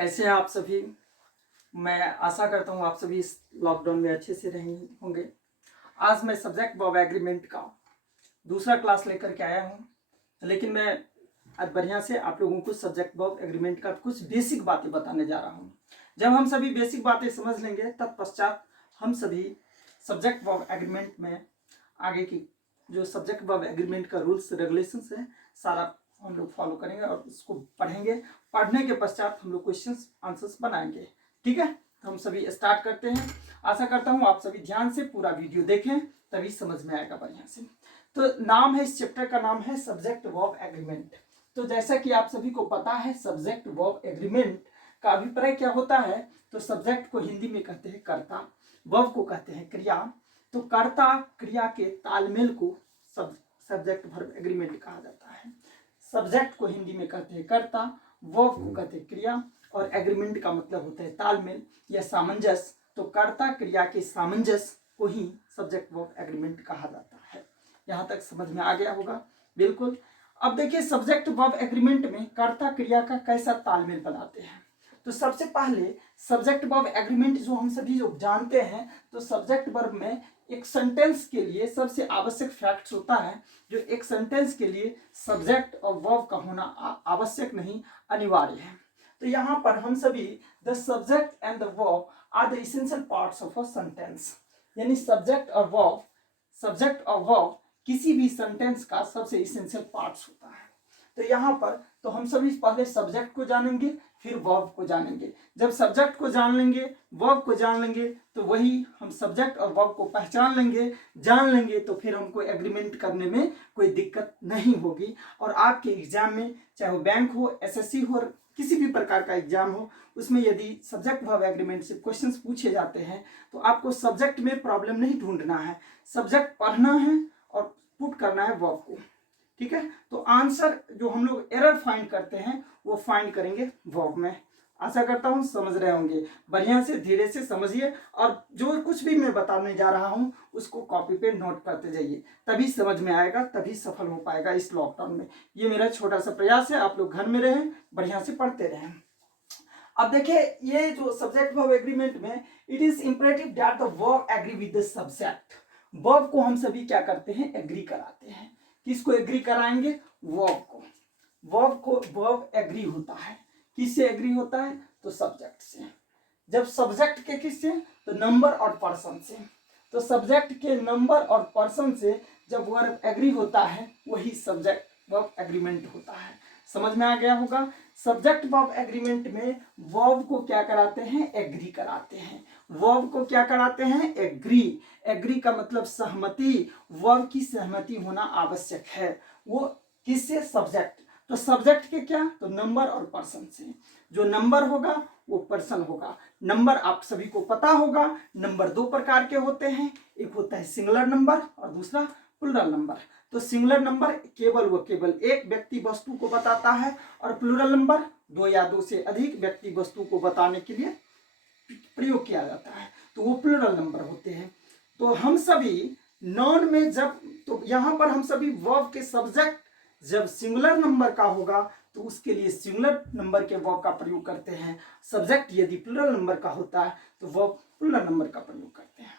कैसे हैं आप सभी। मैं आशा करता हूँ आप सभी इस लॉकडाउन में अच्छे से रहे होंगे। आज मैं सब्जेक्ट वर्ब एग्रीमेंट का दूसरा क्लास लेकर के आया हूँ, लेकिन मैं आज बढ़िया से आप लोगों को सब्जेक्ट वर्ब एग्रीमेंट का कुछ बेसिक बातें बताने जा रहा हूँ। जब हम सभी बेसिक बातें समझ लेंगे तत्पश्चात हम सभी सब्जेक्ट वर्ब एग्रीमेंट में आगे की जो सब्जेक्ट वर्ब एग्रीमेंट का रूल्स रेगुलेशंस है सारा हम लोग फॉलो करेंगे और इसको पढ़ेंगे। पढ़ने के पश्चात हम लोग क्वेश्चंस आंसर्स बनाएंगे। ठीक है, तो हम सभी स्टार्ट करते हैं। आशा करता हूँ आप सभी ध्यान से पूरा वीडियो देखें, तभी समझ में आएगा बढ़िया से। तो नाम है, इस चैप्टर का नाम है सब्जेक्ट वर्ब एग्रीमेंट। तो जैसा कि आप सभी को पता है सब्जेक्ट वर्ब एग्रीमेंट का अभिप्राय क्या होता है, तो सब्जेक्ट को हिंदी में कहते हैं कर्ता, वर्ब को कहते हैं क्रिया। तो कर्ता क्रिया के तालमेल को सब्जेक्ट वर्ब एग्रीमेंट कहा जाता है। सब्जेक्ट को हिंदी में कहते हैं कर्ता, वर्ब को कहते हैं क्रिया, और एग्रीमेंट का मतलब होता है तालमेल या सामंजस्य। तो कर्ता क्रिया के सामंजस्य को ही सब्जेक्ट वर्ब एग्रीमेंट कहा जाता है। यहाँ तक समझ में आ गया होगा। बिल्कुल। अब देखिए सब्जेक्ट वर्ब एग्रीमेंट में कर्ता क्रिया का कैसा तालमेल बनाते हैं। तो सबसे पहले सब्जेक्ट वर्ब एग्रीमेंट जो हम सभी जो जानते हैं, तो सब्जेक्ट वर्ब में एक सेंटेंस के लिए सबसे आवश्यक फैक्ट्स होता है जो एक सेंटेंस के लिए सब्जेक्ट और वर्ब का होना आवश्यक नहीं, अनिवार्य है। तो यहाँ पर हम सभी the subject and the verb are the essential parts of a sentence, यानी सब्जेक्ट और वर्ब किसी भी सेंटेंस का सबसे इसेंशियल पार्ट्स होता है। तो यहाँ पर तो हम सभी पहले सब्जेक्ट को जानेंगे फिर वर्ब को जानेंगे। जब सब्जेक्ट को जान लेंगे, वर्ब को जान लेंगे, तो वही हम सब्जेक्ट और वर्ब को पहचान लेंगे, जान लेंगे, तो फिर हमको एग्रीमेंट करने में कोई दिक्कत नहीं होगी। और आपके एग्जाम में चाहे वो बैंक हो, एसएससी हो, किसी भी प्रकार का एग्जाम हो, उसमें यदि सब्जेक्ट वर्ब एग्रीमेंट से क्वेश्चंस पूछे जाते हैं तो आपको सब्जेक्ट में प्रॉब्लम नहीं ढूंढना है, सब्जेक्ट पढ़ना है और पुट करना है वर्ब को। ठीक है, तो आंसर जो हम लोग एरर फाइंड करते हैं वो फाइंड करेंगे वर्ब में। आशा करता हूं समझ रहे होंगे। बढ़िया से धीरे से समझिए और जो कुछ भी मैं बताने जा रहा हूं उसको कॉपी पे नोट करते जाइए, तभी समझ में आएगा, तभी सफल हो पाएगा इस लॉकडाउन में। ये मेरा छोटा सा प्रयास है, आप लोग घर में रहें, बढ़िया से पढ़ते रहें। अब देखिए ये जो सब्जेक्ट वर्ब एग्रीमेंट में it is imperative that the verb agree with the subject. Verb को हम सभी क्या करते हैं, एग्री कराते हैं। किसको एग्री कराएंगे, वर्ब को। वर्ब एग्री होता है, किससे एग्री होता है, तो सब्जेक्ट से। जब सब्जेक्ट के किससे, तो नंबर और पर्सन से। तो सब्जेक्ट के नंबर और पर्सन से जब वर्ब एग्री होता है वही सब्जेक्ट वर्ब एग्रीमेंट होता है। समझ में आ गया होगा। सब्जेक्ट वर्ब एग्रीमेंट में वर्ब को क्या कराते हैं, एग्री कराते हैं। वर्ब को क्या कराते हैं, एग्री। एग्री का मतलब सहमति, वर्ब की सहमति होना आवश्यक है। वो किससे, सब्जेक्ट। तो सब्जेक्ट के क्या, तो नंबर और पर्सन से। जो नंबर होगा वो पर्सन होगा। नंबर आप सभी को पता होगा, नंबर दो प्रकार के होते हैं, एक होता है सिंगुलर नंबर और दूसरा प्लूरल नंबर। तो सिंगुलर नंबर केवल एक व्यक्ति वस्तु को बताता है और प्लूरल नंबर दो या दो से अधिक व्यक्ति वस्तु को बताने के लिए प्रयोग किया जाता है, तो वो प्लूरल नंबर होते हैं। तो हम सभी नॉन में जब, तो यहाँ पर हम सभी वर्ब के सब्जेक्ट जब सिंगुलर नंबर का होगा तो उसके लिए सिंगुलर नंबर के वर्ब का प्रयोग करते हैं। सब्जेक्ट यदि प्लूरल नंबर का होता है तो वर्ब प्लूरल नंबर का प्रयोग करते हैं।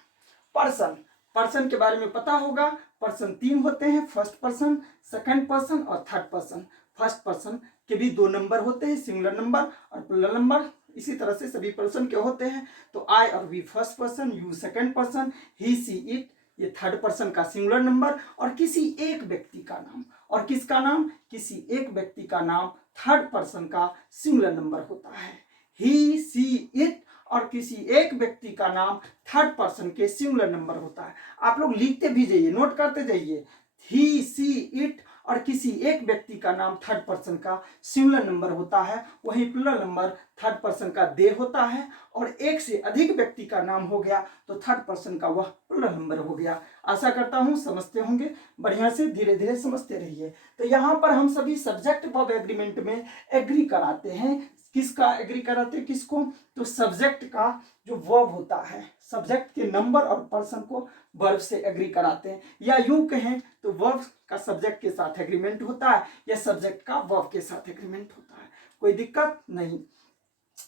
पर्सन के बारे में पता होगा। पर्सन तीन होते हैं, फर्स्ट पर्सन, सेकंड पर्सन और थर्ड पर्सन। फर्स्ट पर्सन के भी दो नंबर होते हैं, सिंगुलर नंबर और प्लूरल नंबर। इसी तरह से सभी पर्सन के होते हैं। तो आई और we first person, you second person, he she it ये थर्ड पर्सन का सिंगुलर नंबर, और किसी एक व्यक्ति का नाम, और किसका नाम, किसी एक व्यक्ति का नाम थर्ड पर्सन का सिंगुलर नंबर होता है। ही सी इट और किसी एक व्यक्ति का नाम थर्ड पर्सन के सिंगुलर नंबर होता है। आप लोग लिखते भी जाइए, नोट करते जाइए। ही सी इट और किसी एक व्यक्ति का नाम थर्ड पर्सन का सिंगुलर नंबर होता है। वही प्लूरल नंबर थर्ड पर्सन का दे होता है, और एक से अधिक व्यक्ति का नाम हो गया तो थर्ड पर्सन का वह प्लूरल नंबर हो गया। आशा करता हूं समझते होंगे, बढ़िया से धीरे धीरे समझते रहिए। तो यहाँ पर हम सभी सब्जेक्ट वर्ब एग्रीमेंट में एग्री कराते हैं। किसका एग्री कराते हैं, किसको, तो सब्जेक्ट का जो वर्ब होता है, सब्जेक्ट के नंबर और पर्सन को वर्ब से एग्री कराते हैं। या यूं कहें तो वर्ब का सब्जेक्ट के साथ एग्रीमेंट होता है या सब्जेक्ट का वर्ब के साथ एग्रीमेंट होता है, कोई दिक्कत नहीं।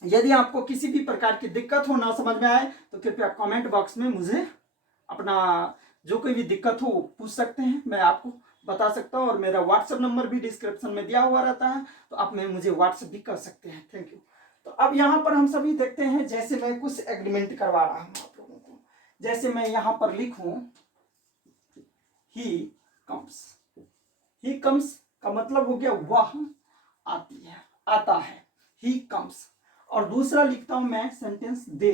यदि आपको किसी भी प्रकार की दिक्कत हो, ना समझ में आए, तो कृपया कमेंट बॉक्स में मुझे अपना जो कोई भी दिक्कत हो पूछ सकते हैं, मैं आपको बता सकता हूँ। और मेरा व्हाट्सएप नंबर भी डिस्क्रिप्शन में दिया हुआ रहता है, तो आप में मुझे व्हाट्सएप भी कर सकते हैं। Thank you. तो अब यहाँ पर हम सभी देखते हैं, जैसे मैं कुछ एग्रीमेंट करवा रहा हूँ आप लोगों को। जैसे मैं यहाँ पर लिखूं ही कम्स। ही कम्स का मतलब हो गया वह आती है, आता है, ही कम्स। और दूसरा लिखता हूं मैं सेंटेंस दे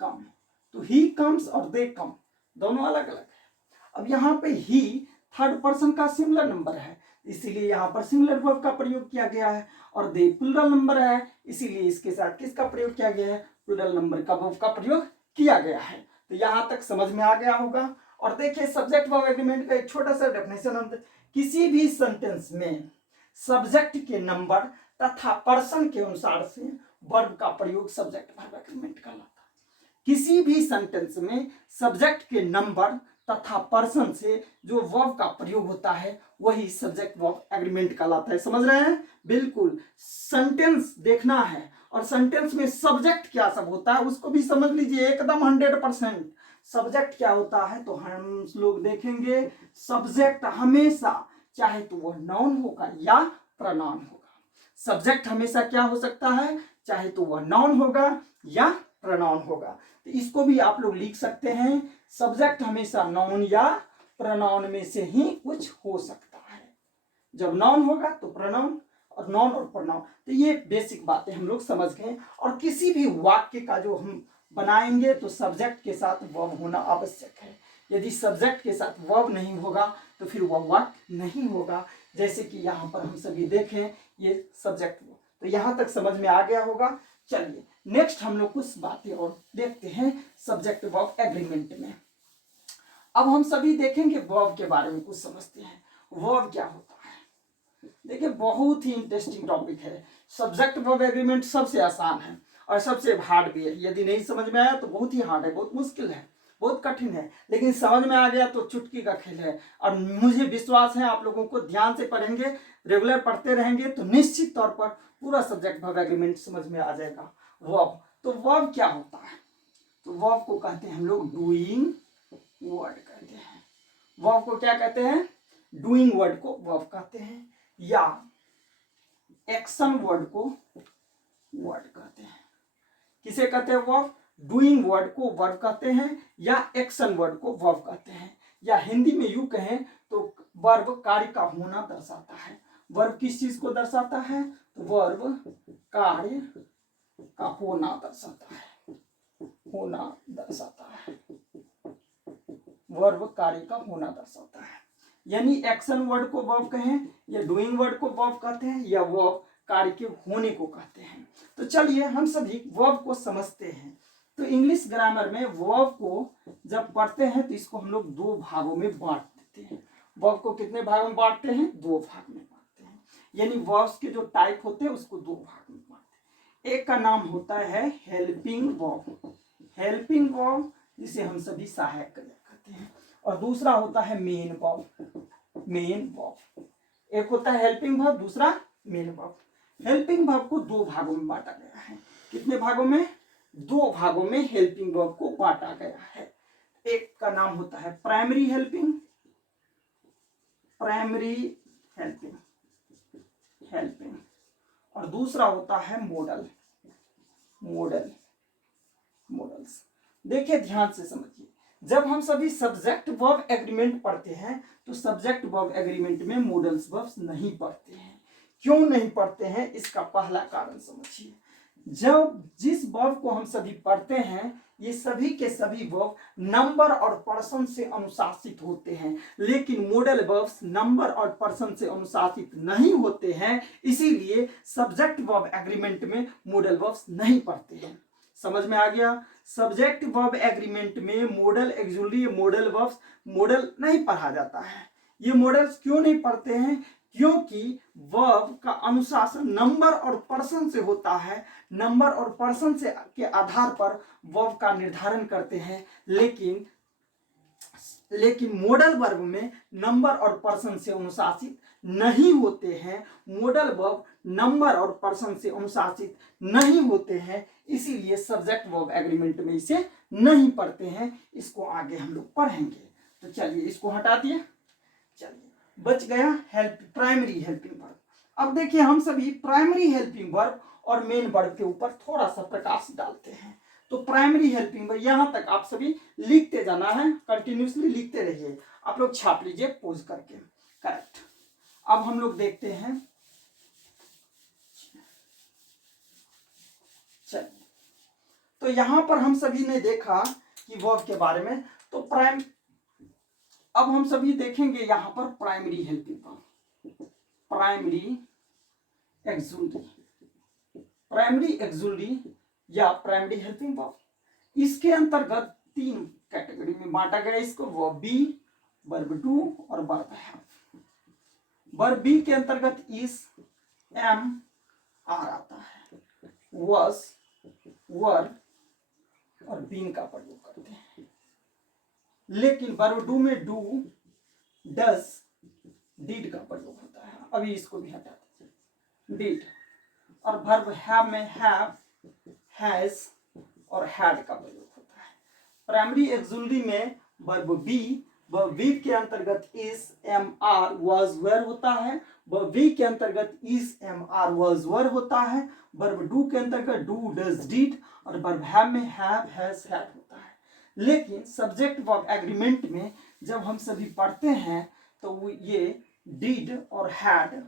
कम। तो ही कम्स और दे कम दोनों अलग अलग है। अब यहाँ पे ही थर्ड पर्सन का सिंगुलर नंबर है, इसीलिए यहाँ पर सिंगुलर वर्ब का प्रयोग किया गया है। और दे प्लूरल नंबर है, इसीलिए इसके साथ किसका प्रयोग किया गया है, प्लूरल नंबर का वर्ब का प्रयोग किया गया है। तो यहाँ तक समझ में आ गया होगा। और देखिए सब्जेक्ट वर्ब एग्रीमेंट का एक छोटा सा डेफिनेशन हम किसी भी सेंटेंस में सब्जेक्ट के नंबर तथा पर्सन के अनुसार से वर्ब का प्रयोग सब्जेक्ट वर्ब एग्रीमेंट कहलाता है। किसी भी सेंटेंस में सब्जेक्ट के नंबर तथा पर्सन से जो वर्ब का प्रयोग होता है वही सब्जेक्ट वर्ब एग्रीमेंट कहलाता है। समझ रहे हैं? बिल्कुल। सेंटेंस देखना है और सेंटेंस में सब्जेक्ट क्या सब होता है उसको भी समझ लीजिए एकदम 100%। सब्जेक्ट क्या होता है तो हम लोग देखेंगे, सब्जेक्ट हमेशा चाहे तो वह नाउन होगा या प्रनाउन होगा। सब्जेक्ट हमेशा क्या हो सकता है, चाहे तो वह नाउन होगा या प्रनाउन होगा। तो इसको भी आप लोग लिख सकते हैं, सब्जेक्ट हमेशा नाउन या प्रनाउन में से ही कुछ हो सकता है। जब नाउन होगा तो प्रनाउन, और नाउन और प्रनाउन। तो ये बेसिक बातें हम लोग समझ गए। और किसी भी वाक्य का जो हम बनाएंगे तो सब्जेक्ट के साथ वर्ब होना आवश्यक है। यदि सब्जेक्ट के साथ वर्ब नहीं होगा तो फिर वह वाक्य नहीं होगा। जैसे कि यहाँ पर हम सभी देखें, ये सब्जेक्ट। तो यहाँ तक समझ में आ गया होगा। चलिए नेक्स्ट हम लोग कुछ बातें और देखते हैं सब्जेक्ट वर्ब एग्रीमेंट में। अब हम सभी देखेंगे वर्ब के बारे में कुछ समझते हैं, वर्ब क्या होता है। देखिए बहुत ही इंटरेस्टिंग टॉपिक है। सब्जेक्ट वर्ब एग्रीमेंट सबसे आसान है और सबसे हार्ड भी है। यदि नहीं समझ में आया तो बहुत ही हार्ड है, बहुत मुश्किल है, बहुत कठिन है। लेकिन समझ में आ गया तो चुटकी का खेल है। और मुझे विश्वास है आप लोगों को ध्यान से पढ़ेंगे, रेगुलर पढ़ते रहेंगे तो निश्चित तौर पर पूरा सब्जेक्ट वर्ब एग्रीमेंट समझ में आ जाएगा। वर्ब, तो वर्ब क्या होता है, तो वर्ब को कहते हैं हम लोग डूइंग वर्ड कहते हैं। वर्ब को क्या कहते हैं, डूइंग वर्ड को वर्ब कहते हैं, या एक्शन वर्ड को वर्ड कहते हैं। किसे कहते हैं वर्ब, डूइंग वर्ड को वर्ब कहते हैं या एक्शन वर्ड को वर्ब कहते हैं। या हिंदी में यूं कहें तो वर्ब कार्य का होना दर्शाता है। वर्ब किस चीज को दर्शाता है, तो वर्ब कार्य का होना दर्शाता है, होना दर्शाता है। वर्ब कार्य का होना दर्शाता है। यानी एक्शन वर्ड को वर्ब कहें या डूइंग वर्ड को वर्ब कहते हैं या वर्ब कार्य के होने को कहते हैं। तो चलिए हम सभी वर्ब को समझते हैं। तो इंग्लिश ग्रामर में वर्ब को जब पढ़ते हैं तो इसको हम लोग दो भागों में बांट देते हैं। वर्ब को कितने भागों में बांटते हैं, दो भाग में बांटते हैं। यानी वर्ब्स के जो टाइप होते हैं उसको दो भाग में बांटते हैं। एक का नाम होता है हेल्पिंग वर्ब, हेल्पिंग वर्ब जिसे हम सभी सहायक कहते हैं। और दूसरा होता है मेन वर्ब, मेन वर्ब। एक होता है हेल्पिंग वर्ब, दूसरा मेन वर्ब। हेल्पिंग वर्ब को दो भागों में बांटा गया है। कितने भागों में, दो भागों में हेल्पिंग वर्ब को बांटा गया है। एक का नाम होता है primary helping, primary helping, helping. और दूसरा होता है मॉडल, मॉडल, मॉडल्स। देखिए ध्यान से समझिए, जब हम सभी सब्जेक्ट वर्ब एग्रीमेंट पढ़ते हैं तो सब्जेक्ट वर्ब एग्रीमेंट में मॉडल्स वर्ब्स नहीं पढ़ते हैं। क्यों नहीं पढ़ते हैं, इसका पहला कारण समझिए। जब जिस वर्ब को हम सभी पढ़ते हैं ये सभी के सभी वर्ब नंबर और पर्सन से अनुशासित होते हैं, लेकिन मॉडल वर्ब्स नंबर और पर्सन से अनुशासित नहीं होते हैं। इसीलिए सब्जेक्ट वर्ब एग्रीमेंट में मॉडल वर्ब्स नहीं पढ़ते हैं। समझ में आ गया। सब्जेक्ट वर्ब एग्रीमेंट में model actually modal verbs model नहीं पढ़ा जाता है। ये मॉडल्स क्यों नहीं पढ़ते हैं, क्योंकि वर्ब का अनुशासन नंबर और पर्सन से होता है। नंबर और पर्सन से के आधार पर वर्ब का निर्धारण करते हैं, लेकिन मॉडल वर्ब में नंबर और पर्सन से अनुशासित नहीं होते हैं, मॉडल वर्ब नंबर और पर्सन से अनुशासित नहीं होते हैं, इसीलिए सब्जेक्ट वर्ब एग्रीमेंट में इसे नहीं पढ़ते हैं। इसको आगे हम लोग पढ़ेंगे। तो चलिए इसको हटा दिए। चलिए बच गया प्राइमरी हेल्पिंग वर्ब। अब देखिए हम सभी प्राइमरी हेल्पिंग वर्ब और मेन वर्ब के ऊपर थोड़ा सा प्रकाश डालते हैं। तो प्राइमरी हेल्पिंग वर्ब यहां तक आप सभी लिखते जाना है, कंटिन्यूसली लिखते रहिए। आप लोग छाप लीजिए पोज करके। करेक्ट। अब हम लोग देखते हैं, चलिए तो यहां पर हम सभी ने देखा कि वर्ब के बारे में। तो अब हम सभी देखेंगे यहां पर primary helping verb, primary auxiliary या प्राइमरी हेल्पिंग वर्ब। इसके अंतर्गत 3 कैटेगरी में बांटा गया इसको, वर्ब बी, वर्ब डू और वर्ब हैव। वर्ब बी के अंतर्गत इज, एम, आर आता है, वॉज, वर और बीन का प्रयोग करते हैं। लेकिन वर्ब डू में डू, डज, डिड का प्रयोग होता है। अभी इसको भी हटा दीजिए, डिड। और वर्ब हैव में हैव, हैज और हैड का प्रयोग होता है। प्राइमरी एक्सुलरी में वर्ब बी के अंतर्गत is, am, are, was, were होता है। वर्ब बी के अंतर्गत is, am, are, was, were होता है। वर्ब डू के अंतर्गत डू, डज, डिड और वर्ब हैव में हैव, हैज, हैड होता है। लेकिन सब्जेक्ट वर्ब एग्रीमेंट में जब हम सभी पढ़ते हैं तो ये डिड और हैड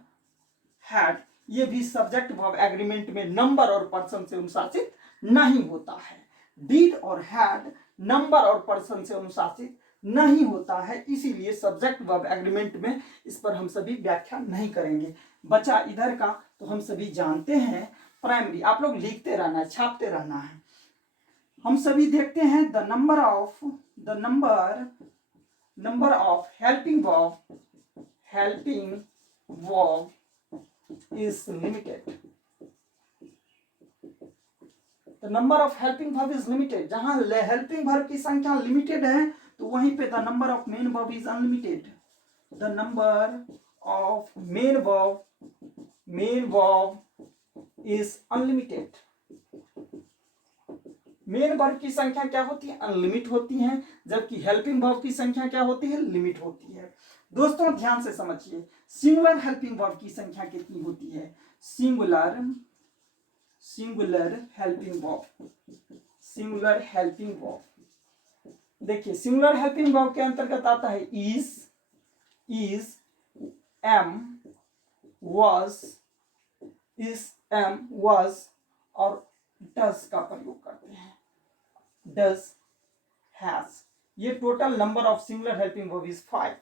ये भी सब्जेक्ट वर्ब एग्रीमेंट में नंबर और पर्सन से अनुशासित नहीं होता है। डिड और हैड नंबर और पर्सन से अनुशासित नहीं होता है, इसीलिए सब्जेक्ट वर्ब एग्रीमेंट में इस पर हम सभी व्याख्या नहीं करेंगे। बचा इधर का तो हम सभी जानते हैं प्राइमरी। आप लोग लिखते रहना है, छापते रहना है। हम सभी देखते हैं the number of helping verb is limited. The number of helping verb is limited. जहां helping verb की संख्या लिमिटेड है तो वहीं पे the number of main verb is unlimited. The number of main verb is unlimited. Main verb की संख्या क्या होती है? अनलिमिट होती है, जबकि हेल्पिंग वर्ब की संख्या क्या होती है? लिमिट होती है। दोस्तों ध्यान से समझिए, सिंगुलर हेल्पिंग वर्ब की संख्या कितनी होती है? Singular helping verb. देखिए सिंगुलर हेल्पिंग वर्ब के अंतर्गत आता है इज, एम, वाज और डज का प्रयोग करते हैं। Does, has. ये total number of singular helping verb is 5।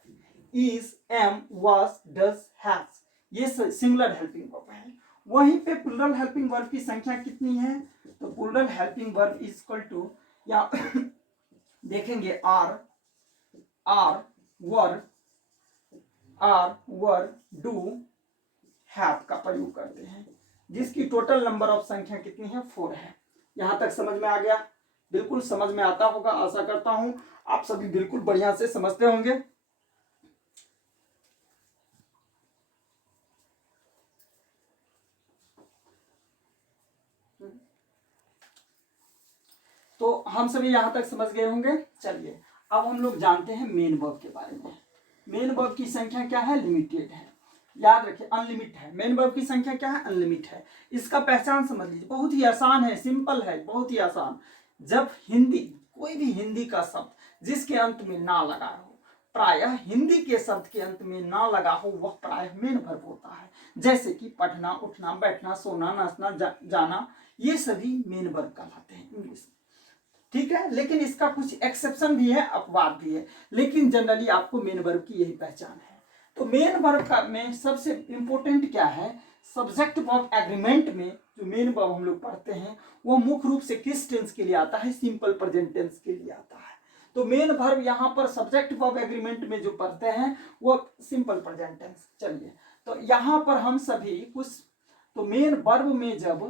Is, am, was, does, has ये सिंगुलर हेल्पिंग वर्ब है। वहीं पे प्लूरल हेल्पिंग वर्ब की संख्या कितनी है? तो plural helping verb is equal to, या देखेंगे आर, वर, डू, हैव का प्रयोग करते हैं, जिसकी टोटल नंबर ऑफ संख्या कितनी है? 4 है। यहां तक समझ में आ गया? बिल्कुल समझ में आता होगा, आशा करता हूं आप सभी बिल्कुल बढ़िया से समझते होंगे। तो हम सभी यहां तक समझ गए होंगे। चलिए अब हम लोग जानते हैं मेन वर्ब के बारे में। मेन वर्ब की संख्या क्या है? लिमिटेड है। याद रखिए अनलिमिट है। मेन वर्ब की संख्या क्या है? अनलिमिट है। इसका पहचान समझ लीजिए, बहुत ही आसान है, सिंपल है, बहुत ही आसान। जब कोई भी हिंदी का शब्द जिसके अंत में ना लगा हो, प्रायः हिंदी के शब्द के अंत में ना लगा हो, वह प्रायः मेन वर्ब होता है। जैसे कि पढ़ना, उठना, बैठना, सोना, नाचना, जाना, ये सभी मेन वर्ब कहलाते हैं इंग्लिश में। ठीक है, लेकिन इसका कुछ एक्सेप्शन भी है, अपवाद भी है, लेकिन जनरली आपको मेन वर्ब की यही पहचान है। तो मेन वर्ब का में सबसे इंपॉर्टेंट क्या है? सब्जेक्ट वर्ब एग्रीमेंट में जो मेन वर्ब हम लोग पढ़ते हैं वो मुख्य रूप से किस टेंस के लिए आता है? सिंपल प्रेजेंट टेंस के लिए आता है। तो मेन वर्ब यहाँ पर सब्जेक्ट वर्ब एग्रीमेंट में जो पढ़ते हैं वो सिंपल प्रेजेंट टेंस। चलिए तो यहाँ पर हम सभी कुछ, तो मेन वर्ब में जब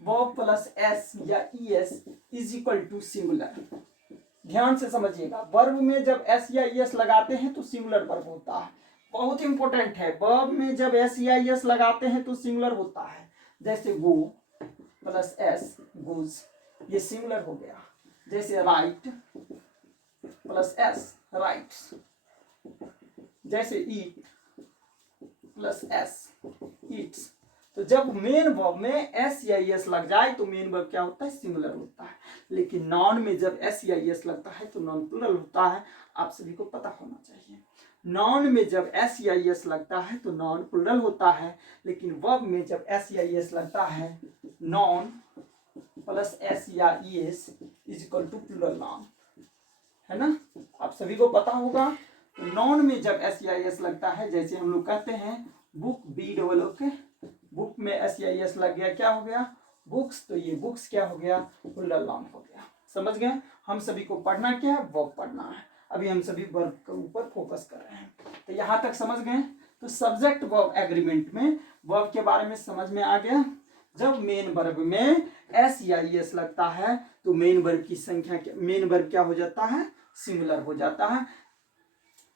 वर्ब प्लस एस या ES is equal to singular, ध्यान से समझिएगा, वर्ब में जब एस या ईएस लगाते हैं तो सिंगुलर वर्ब होता है। बहुत इंपॉर्टेंट है। वर्ब में जब एस या एस लगाते हैं तो सिंगुलर होता है। जैसे गो प्लस एस गोज, ये सिंगुलर हो गया। जैसे राइट प्लस एस राइट्स। जैसे ईट प्लस एस ईट्स। तो जब मेन वर्ब में एस या एस लग जाए तो मेन वर्ब क्या होता है, सिंगुलर होता है। लेकिन नॉन में जब एस या एस लगता है तो नॉन प्लूरल होता है। आप सभी को पता होना चाहिए। नॉन में जब एस या एस लगता है तो नॉन प्लूरल होता है, लेकिन वर्ब में जब एस या एस लगता है नॉन प्लस एस या S is equal to plural noun, है ना। आप सभी को पता होगा। तो नॉन में जब एस या एस लगता है, जैसे हम लोग कहते हैं बुक बी डबल ओ के, बुक में एस या एस लग गया, क्या हो गया बुक्स। तो ये बुक्स क्या हो गया, प्लूरल नॉन हो गया। समझ गए। हम सभी को पढ़ना क्या है, वर्ब पढ़ना है। अभी हम सभी वर्ब के ऊपर फोकस कर रहे हैं। तो यहां तक समझ गए। तो सब्जेक्ट वर्ब एग्रीमेंट में वर्ब के बारे में समझ में आ गया। जब मेन वर्ब में एस या एस लगता है तो मेन वर्ब की संख्या, मेन वर्ब क्या हो जाता है, सिंगुलर हो जाता है।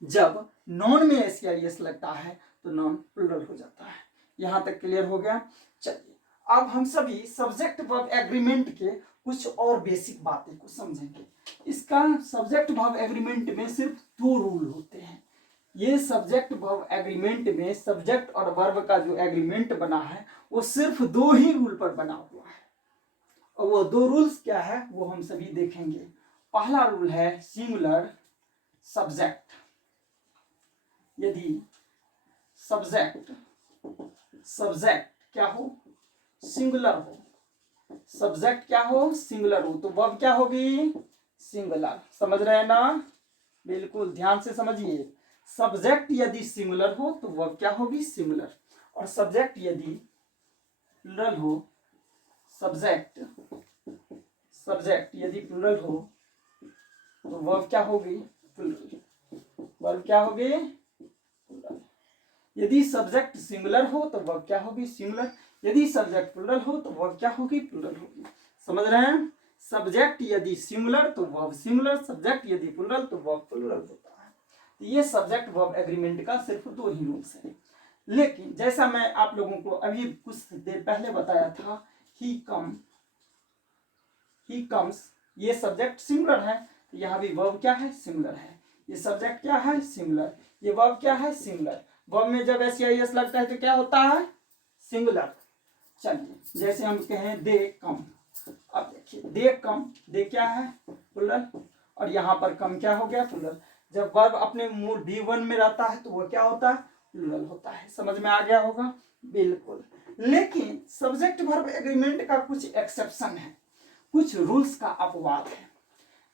जब नॉन में एस या एस लगता है तो नॉन प्लूरल हो जाता है। यहां तक क्लियर हो गया। चलिए अब हम सभी सब्जेक्ट वर्ब एग्रीमेंट के कुछ और बेसिक बातें को समझेंगे। इसका सब्जेक्ट वर्ब एग्रीमेंट में सिर्फ 2 रूल होते हैं। ये सब्जेक्ट वर्ब एग्रीमेंट में सब्जेक्ट और वर्ब का जो एग्रीमेंट बना है वो सिर्फ 2 ही रूल पर बना हुआ है। और वो 2 रूल्स क्या है वो हम सभी देखेंगे। पहला रूल है सिंगुलर सब्जेक्ट। यदि सब्जेक्ट क्या हो, सिंगुलर हो, सब्जेक्ट क्या हो, सिंगुलर हो, तो वर्ब क्या होगी, सिंगुलर। समझ रहे हैं ना, बिल्कुल ध्यान से समझिए। सब्जेक्ट यदि सिंगुलर हो तो वर्ब क्या होगी, सिंगुलर। और सब्जेक्ट यदि प्लूरल हो, सब्जेक्ट यदि प्लूरल हो तो वर्ब क्या होगी, प्लूरल। वर्ब क्या होगी, प्लूरल। यदि सब्जेक्ट सिंगुलर हो तो वर्ब क्या होगी, सिंगुलर। यदि सब्जेक्ट प्लूरल हो तो वर्ब क्या होगी, प्लूरल होगी। समझ रहे हैं। सब्जेक्ट यदि सिंगुलर तो वर्ब सिंगुलर, सब्जेक्ट यदि प्लूरल तो वर्ब प्लूरल होता है। तो ये सब्जेक्ट वर्ब एग्रीमेंट का सिर्फ 2 ही रूल्स है। लेकिन जैसा मैं आप लोगों को अभी कुछ देर पहले बताया था, ही कम्स, ये सब्जेक्ट सिंगुलर है, तो यहाँ भी वर्ब क्या है, सिंगुलर है। ये सब्जेक्ट क्या है, सिंगुलर। ये वर्ब क्या है, सिंगुलर। वर्ब में जब एस या एस लगता है तो क्या होता है, सिंगुलर। चलिए जैसे हम कहें दे कम। अब देखिए दे कम, दे क्या है, प्लूरल, और यहाँ पर कम क्या हो गया, प्लूरल। जब वर्ब अपने मूल V1 में रहता है तो वो क्या होता है, प्लूरल होता है। समझ में आ गया होगा, बिल्कुल। लेकिन सब्जेक्ट वर्ब एग्रीमेंट का कुछ एक्सेप्शन है, कुछ रूल्स का अपवाद है।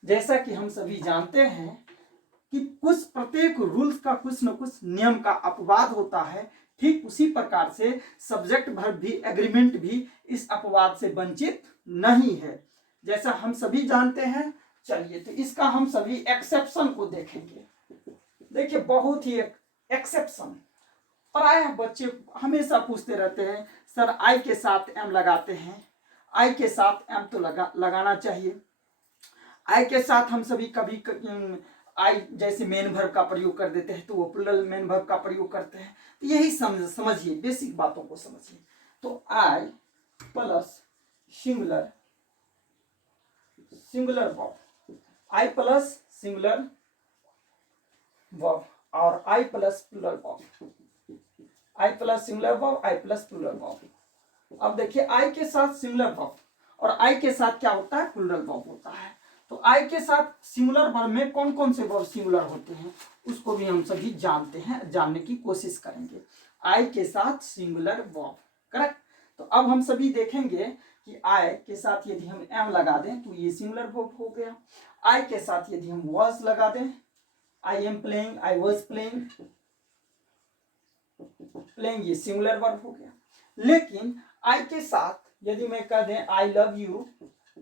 जैसा कि हम सभी जानते हैं कि कुछ प्रत्येक रूल्स का कुछ न कुछ नियम का अपवाद होता है। ठीक उसी प्रकार से सब्जेक्ट वर्ब भी एग्रीमेंट भी इस अपवाद से वंचित नहीं है, जैसा हम सभी जानते हैं। चलिए तो इसका हम सभी एक्सेप्शन को देखेंगे। देखिए बहुत ही एक्सेप्शन, प्राय बच्चे हमेशा पूछते रहते हैं सर आई के साथ एम लगाते हैं, आई के साथ एम तो लगाना चाहिए। आई के साथ हम सभी कभी आई जैसे मेन वर्ब का प्रयोग कर देते हैं तो वो प्लूरल मेन वर्ब का प्रयोग करते हैं। तो यही समझिए, बेसिक बातों को समझिए। तो आई प्लस सिंगुलर वर्ब, आई प्लस सिंगुलर वर्ब और आई प्लस प्लूरल वर्ब, आई प्लस सिंगुलर वर्ब, आई प्लस प्लूरल वर्ब। अब देखिए आई के साथ सिंगुलर वर्ब और आई के साथ क्या होता है, प्लूरल वर्ब होता है। तो आई के साथ सिंगुलर वर्ब में कौन कौन से वर्ब सिंगुलर होते हैं उसको भी हम सभी जानते हैं, जानने की कोशिश करेंगे। आई के साथ सिंगुलर वर्ब, करेक्ट। तो अब हम सभी देखेंगे कि आई के साथ यदि हम एम लगा दें तो ये सिंगुलर वर्ब हो गया। आई के साथ यदि हम वॉज लगा दें, I am playing, I was playing, ये सिंगुलर वर्ब हो गया। लेकिन आई के साथ यदि मैं कह दें आई लव यू,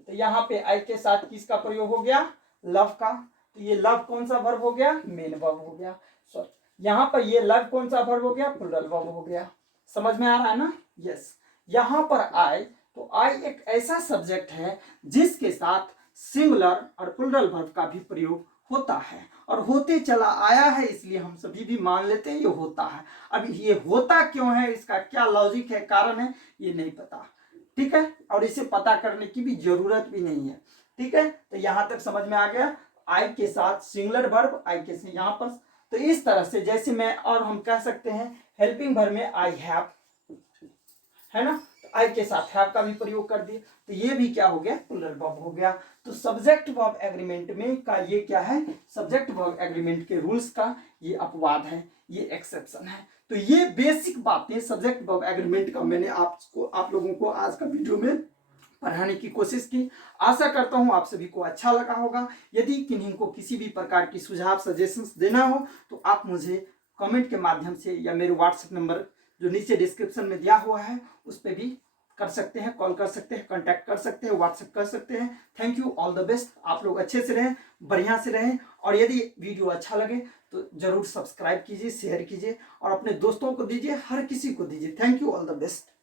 तो यहाँ पे आई के साथ किसका प्रयोग हो गया, लव का। तो ये लव कौन सा वर्ब हो गया, मेन वर्ब हो गया। सॉरी यहाँ पर ये लव कौन सा वर्ब हो गया, प्लूरल वर्ब हो गया। समझ में आ रहा है ना, यस। यहाँ पर आई, तो आई एक ऐसा सब्जेक्ट है जिसके साथ सिंगुलर और प्लूरल वर्ब का भी प्रयोग होता है और होते चला आया है, इसलिए हम सभी भी मान लेते हैं ये होता है। अब ये होता क्यों है, इसका क्या लॉजिक है, कारण है, ये नहीं पता। ठीक है, और इसे पता करने की भी जरूरत भी नहीं है। ठीक है, तो यहां तक समझ में आ गया। आई के साथ सिंगुलर वर्ब, आई के से यहां पर, तो इस तरह से जैसे मैं, और हम कह सकते हैं हेल्पिंग वर्ब में आई हैव, है ना, तो आई के साथ हैव का भी प्रयोग कर दिए, तो ये भी क्या हो गया, प्लूरल वर्ब हो गया। तो सब्जेक्ट वर्ब एग्रीमेंट में का ये क्या है, सब्जेक्ट वर्ब एग्रीमेंट के रूल्स का ये अपवाद है, ये एक्सेप्शन है। तो ये बेसिक बातें सब्जेक्ट वर्ब एग्रीमेंट का मैंने आप लोगों को आज का वीडियो में पढ़ाने की कोशिश की। आशा करता हूं आप सभी को अच्छा लगा होगा। यदि किन्हीं को किसी भी प्रकार की सुझाव सजेशंस देना हो तो आप मुझे कमेंट के माध्यम से या मेरे व्हाट्सएप नंबर जो नीचे डिस्क्रिप्शन में दिया हुआ है उस पर भी कर सकते हैं, कॉल कर सकते हैं, कांटेक्ट कर सकते हैं, व्हाट्सएप कर सकते हैं। Thank you, all the best. आप लोग अच्छे से रहें, बढ़िया से रहें, और यदि वीडियो अच्छा लगे तो जरूर सब्सक्राइब कीजिए, शेयर कीजिए और अपने दोस्तों को दीजिए, हर किसी को दीजिए। Thank you, all the best.